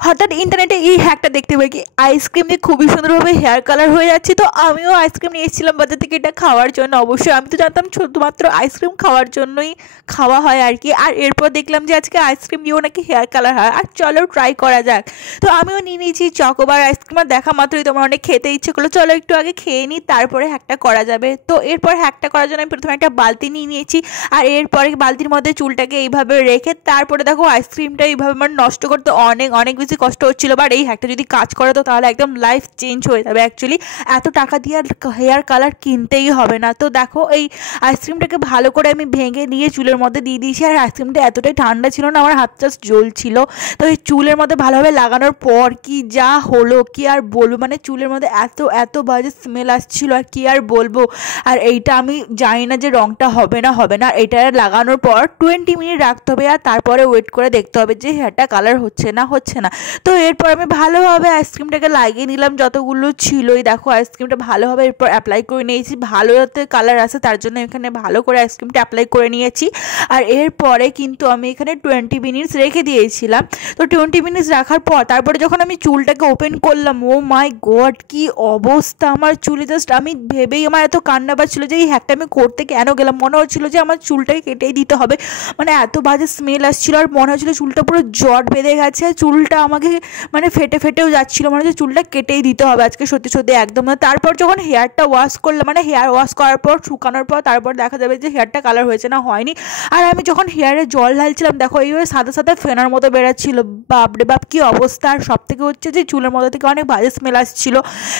হঠাৎ ইন্টারনেটে এই হ্যাকটা দেখতে পাই কি আইসক্রিম দিয়ে খুবই সুন্দরভাবে হেয়ার কালার হয়ে যাচ্ছে। তো আমিও আইসক্রিম নিয়ে এসেছিলাম বাজার থেকে এটা খাওয়ার জন্য। অবশ্যই আমি তো জানতাম শুধুমাত্র আইসক্রিম খাওয়ার জন্যই খাওয়া হয় আর কি। আর এরপর দেখলাম যে আজকে আইসক্রিম দিয়েও নাকি হেয়ার কালার হয়, আর চলো ট্রাই করা যাক। তো আমিও নিয়ে নিয়েছি চকোবার আইসক্রিম। আর দেখা মাত্রই তোমার অনেক খেতে ইচ্ছে করলো, চলো একটু আগে খেয়ে নিই, তারপরে হ্যাকটা করা যাবে। তো এরপর হ্যাকটা করার জন্য আমি প্রথমে একটা বালতি নিয়ে নিয়েছি, আর এরপরে বালতির মধ্যে চুলটাকে এইভাবে রেখে তারপরে দেখো আইসক্রিমটা এইভাবে আমার নষ্ট করতে অনেক অনেক বেশি কষ্ট হচ্ছিলো। বাট এই হ্যাকটা যদি কাজ করে তো তাহলে একদম লাইফ চেঞ্জ হয়ে যাবে। অ্যাকচুয়ালি এত টাকা দিয়ে আর হেয়ার কালার কিনতেই হবে না। তো দেখো এই আইসক্রিমটাকে ভালো করে আমি ভেঙে নিয়ে চুলের মধ্যে দিয়ে দিয়েছি। আর আইসক্রিমটা এতটাই ঠান্ডা ছিল না, আমার হাত জাস্ট জ্বলছিল। তো এই চুলের মধ্যে ভালোভাবে লাগানোর পর কি যা হলো কি আর বলবো, মানে চুলের মধ্যে এত এত বাজে স্মেল আসছিল আর কি আর বলবো। আর এইটা আমি জানি না যে রঙটা হবে না হবে না। এটা লাগানোর পর 20 মিনিট রাখতে হবে, আর তারপরে ওয়েট করে দেখতে হবে যে হেয়ারটা কালার হচ্ছে না হচ্ছে না। তো এরপর আমি ভালোভাবে আইসক্রিমটাকে লাগিয়ে নিলাম যতগুলো ছিলই। দেখো আইসক্রিমটা ভালোভাবে এরপর অ্যাপ্লাই করে নিয়েছি, ভালো যাতে কালার আসে তার জন্য এখানে ভালো করে আইসক্রিমটা অ্যাপ্লাই করে নিয়েছি। আর এরপরে কিন্তু আমি এখানে 20 মিনিটস রেখে দিয়েছিলাম। তো 20 মিনিটস রাখার পর তারপরে যখন আমি চুলটাকে ওপেন করলাম, ও মাই গড কি অবস্থা আমার চুলে! জাস্ট আমি ভেবেই আমার এত কান্না পাচ্ছিল যে এই হ্যাকটা আমি করতে কেন গেলাম। মনে হচ্ছিলো যে আমার চুলটাকে কেটেই দিতে হবে, মানে এত বাজে স্মেল আসছিল। আর মনে হচ্ছিলো চুলটা পুরো জট বেঁধে গেছে, আর চুলটা আমাকে মানে ফেটে ফেটেও যাচ্ছিলো, মনে হচ্ছে চুলটা কেটেই দিতে হবে আজকে সত্যি সত্যি একদম না। তারপর যখন হেয়ারটা ওয়াশ করলাম, মানে হেয়ার ওয়াশ করার পর শুকানোর পর তারপর দেখা যাবে যে হেয়ারটা কালার হয়েছে না হয়নি। আর আমি যখন হেয়ারে জল ঢালছিলাম দেখো এইভাবে সাদা সাদা ফেনার মতো বেরাচ্ছিল। বাপরে বাপ কি অবস্থা! আর সব থেকে হচ্ছে যে চুলের মধ্যে থেকে অনেক বাজে স্মেল আসছিল।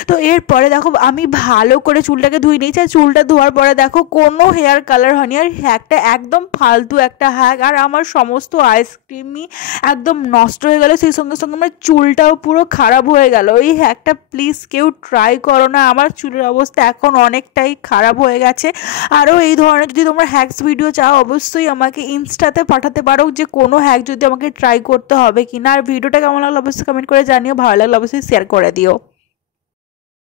তো এরপরে দেখো আমি ভালো করে চুলটাকে ধুয়ে নিয়েছি, আর চুলটা ধোয়ার পরে দেখো কোনো হেয়ার কালার হয়নি। আর হ্যাকটা একদম ফালতু একটা হ্যাক, আর আমার সমস্ত আইসক্রিমই একদম নষ্ট হয়ে গেল, সেই সঙ্গে সঙ্গে আমার চুলটাও পুরো খারাপ হয়ে গেল। এই হ্যাকটা প্লিজ কেউ ট্রাই করো না, আমার চুলের অবস্থা এখন অনেকটাই খারাপ হয়ে গেছে। আরও এই ধরনের যদি তোমরা হ্যাকস ভিডিও চাও অবশ্যই আমাকে ইনস্টাতে পাঠাতে পারো যে কোনো হ্যাক যদি আমাকে ট্রাই করতে হবে কিনা। আর ভিডিওটা কেমন লাগলো অবশ্যই কমেন্ট করে জানিও, ভালো লাগলে অবশ্যই শেয়ার করে দিও।